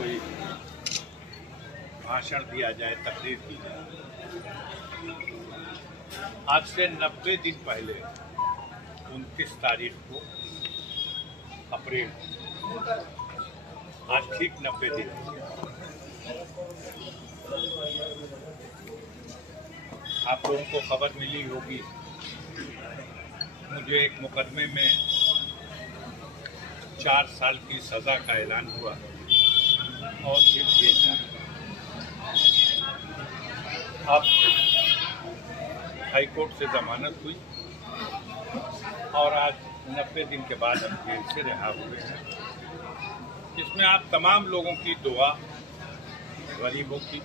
कोई भाषण दिया जाए, तकरीर की जाए। आज से 90 दिन पहले 29 तारीख को अप्रैल, आज ठीक 90 दिन आप लोगों को खबर मिली होगी, मुझे एक मुकदमे में 4 साल की सज़ा का ऐलान हुआ और फिर जेल जाना। अब हाई कोर्ट से जमानत हुई और आज 90 दिन के बाद हम जेल से रिहा हुए हैं। इसमें आप तमाम लोगों की दुआ, गरीबों की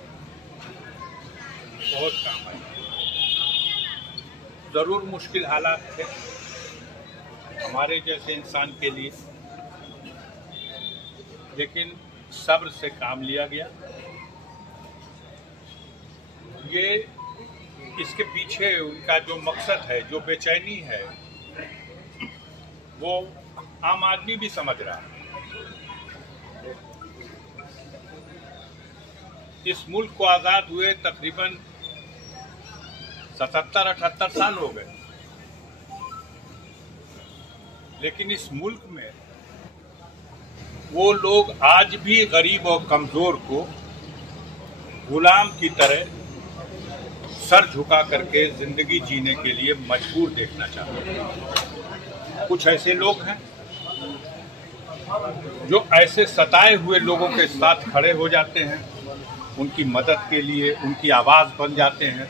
बहुत काम आई। ज़रूर मुश्किल हालात थे हमारे जैसे इंसान के लिए, लेकिन सब्र से काम लिया गया। ये इसके पीछे उनका जो मकसद है, जो बेचैनी है, वो आम आदमी भी समझ रहा है। इस मुल्क को आज़ाद हुए तकरीबन 77-78 साल हो गए, लेकिन इस मुल्क में वो लोग आज भी गरीब और कमजोर को गुलाम की तरह सर झुका करके जिंदगी जीने के लिए मजबूर देखना चाहते हैं। कुछ ऐसे लोग हैं जो ऐसे सताए हुए लोगों के साथ खड़े हो जाते हैं, उनकी मदद के लिए उनकी आवाज बन जाते हैं,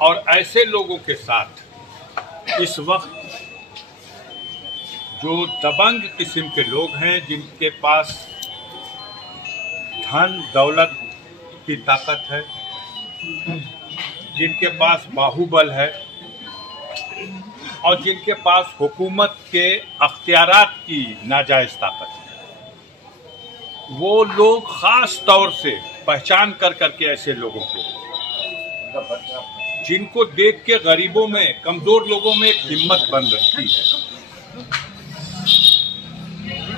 और ऐसे लोगों के साथ इस वक्त जो दबंग किस्म के लोग हैं, जिनके पास धन दौलत की ताकत है, जिनके पास बाहुबल है और जिनके पास हुकूमत के अख्तियारात की नाजायज ताकत है, वो लोग खास तौर से पहचान कर करके ऐसे लोगों को, जिनको देख के गरीबों में, कमजोर लोगों में एक हिम्मत बन रखी है,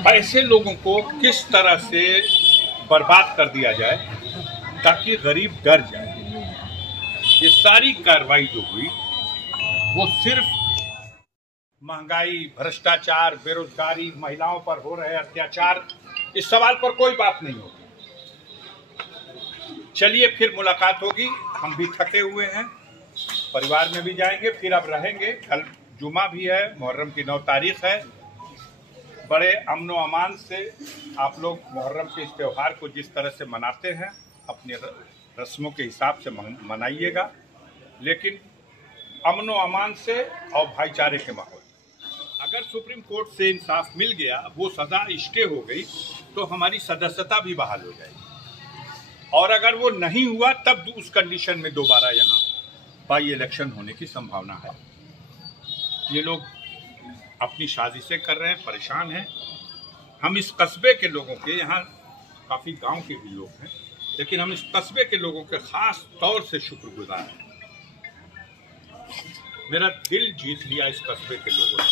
ऐसे लोगों को किस तरह से बर्बाद कर दिया जाए ताकि गरीब डर जाए। ये सारी कार्रवाई जो हुई वो सिर्फ महंगाई, भ्रष्टाचार, बेरोजगारी, महिलाओं पर हो रहे अत्याचार, इस सवाल पर कोई बात नहीं होगी। चलिए फिर मुलाकात होगी, हम भी थके हुए हैं, परिवार में भी जाएंगे, फिर अब रहेंगे। कल जुमा भी है, मुहर्रम की 9 तारीख है। बड़े अमन व अमान से आप लोग मुहर्रम के इस त्यौहार को जिस तरह से मनाते हैं, अपने रस्मों के हिसाब से मनाइएगा, लेकिन अमन व अमान से और भाईचारे के माहौल। अगर सुप्रीम कोर्ट से इंसाफ मिल गया, वो सज़ा स्टे हो गई, तो हमारी सदस्यता भी बहाल हो जाएगी, और अगर वो नहीं हुआ तब उस कंडीशन में दोबारा यहाँ बाई इलेक्शन होने की संभावना है। ये लोग अपनी साजिशें कर रहे हैं, परेशान हैं। हम इस कस्बे के लोगों के, यहाँ काफ़ी गांव के भी लोग हैं, लेकिन हम इस कस्बे के लोगों के खास तौर से शुक्रगुजार हैं। मेरा दिल जीत लिया इस कस्बे के लोगों ने।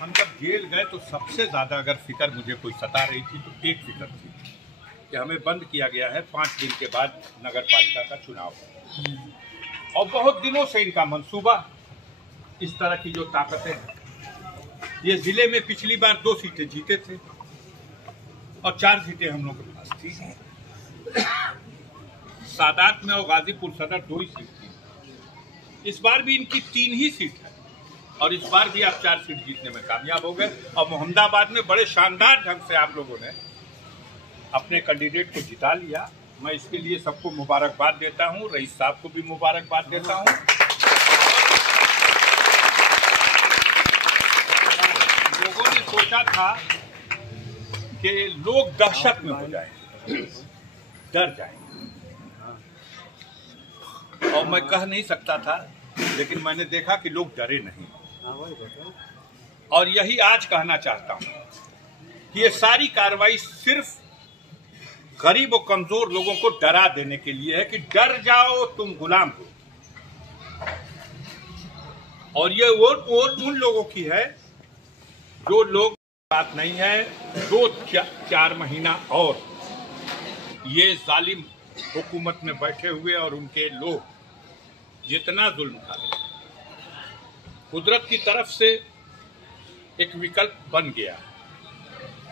हम जब जेल गए तो सबसे ज़्यादा अगर फिक्र मुझे कोई सता रही थी तो एक फिक्र थी कि हमें बंद किया गया है 5 दिन के बाद नगर पालिका का चुनाव, और बहुत दिनों से इनका मंसूबा, इस तरह की जो ताकतें हैं। ये जिले में पिछली बार 2 सीटें जीते थे और 4 सीटें हम लोग के पास थी। सादात में और गाजीपुर सदर 2 ही सीट थी। इस बार भी इनकी 3 ही सीट है, और इस बार भी आप 4 सीट जीतने में कामयाब हो गए। और मोहम्मदाबाद में बड़े शानदार ढंग से आप लोगों ने अपने कैंडिडेट को जिता लिया। मैं इसके लिए सबको मुबारकबाद देता हूं, रईस साहब को भी मुबारकबाद देता हूं। लोगों ने सोचा था कि लोग दहशत में हो जाएंगे, डर जाएंगे, और मैं कह नहीं सकता था, लेकिन मैंने देखा कि लोग डरे नहीं। और यही आज कहना चाहता हूं कि ये सारी कार्रवाई सिर्फ गरीब और कमजोर लोगों को डरा देने के लिए है कि डर जाओ तुम गुलाम हो। और ये वो उन लोगों की है जो लोग, बात नहीं है 2-4 महीना और ये जालिम हुकूमत में बैठे हुए और उनके लोग जितना जुल्म कर रहे, कुदरत की तरफ से एक विकल्प बन गया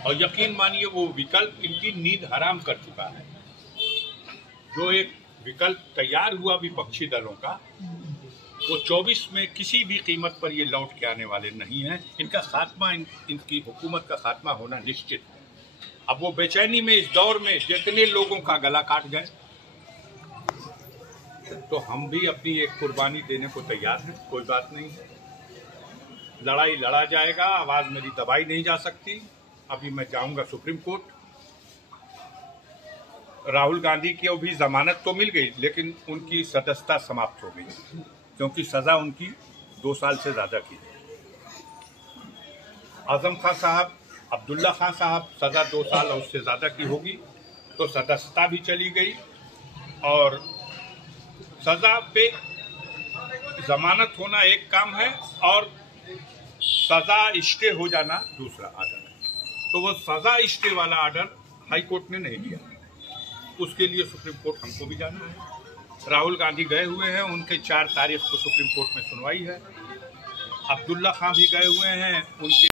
और यकीन मानिए वो विकल्प इनकी नींद हराम कर चुका है। जो एक विकल्प तैयार हुआ विपक्षी दलों का, वो 24 में किसी भी कीमत पर ये लौट के आने वाले नहीं हैं। इनका खात्मा, इनकी हुकूमत का खात्मा होना निश्चित है। अब वो बेचैनी में, इस दौर में जितने लोगों का गला काट गए, तो हम भी अपनी एक कुर्बानी देने को तैयार हैं। कोई बात नहीं है, लड़ाई लड़ा जाएगा, आवाज मेरी दबाई नहीं जा सकती। अभी मैं जाऊंगा सुप्रीम कोर्ट। राहुल गांधी की भी जमानत तो मिल गई, लेकिन उनकी सदस्यता समाप्त हो गई क्योंकि सजा उनकी 2 साल से ज्यादा की है। आजम खान साहब, अब्दुल्ला खान साहब, सजा 2 साल और उससे ज्यादा की होगी, तो सदस्यता भी चली गई और सजा पे जमानत होना एक काम है और सजा स्टे हो जाना दूसरा आर्डर है। तो वो सजा स्टे वाला आर्डर हाई कोर्ट ने नहीं दिया, उसके लिए सुप्रीम कोर्ट हमको भी जाना है। राहुल गांधी गए हुए हैं, उनके 4 तारीख को सुप्रीम कोर्ट में सुनवाई है। अब्दुल्ला खान भी गए हुए हैं, उनके।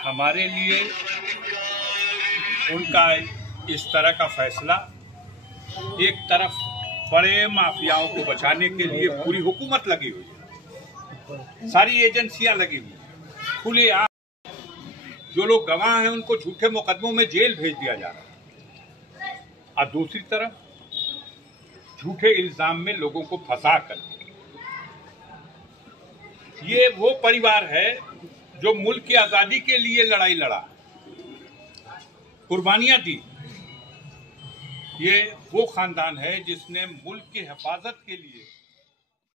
हमारे लिए उनका इस तरह का फैसला, एक तरफ बड़े माफियाओं को बचाने के लिए पूरी हुकूमत लगी हुई है, सारी एजेंसियां लगी हुई हैं, खुले आम जो लोग गवाह हैं उनको झूठे मुकदमों में जेल भेज दिया जा रहा है, और दूसरी तरफ झूठे इल्जाम में लोगों को फंसा कर। ये वो परिवार है जो मुल्क की आजादी के लिए लड़ाई लड़ा, कुर्बानियां दी। ये वो खानदान है जिसने मुल्क की हिफाजत के लिए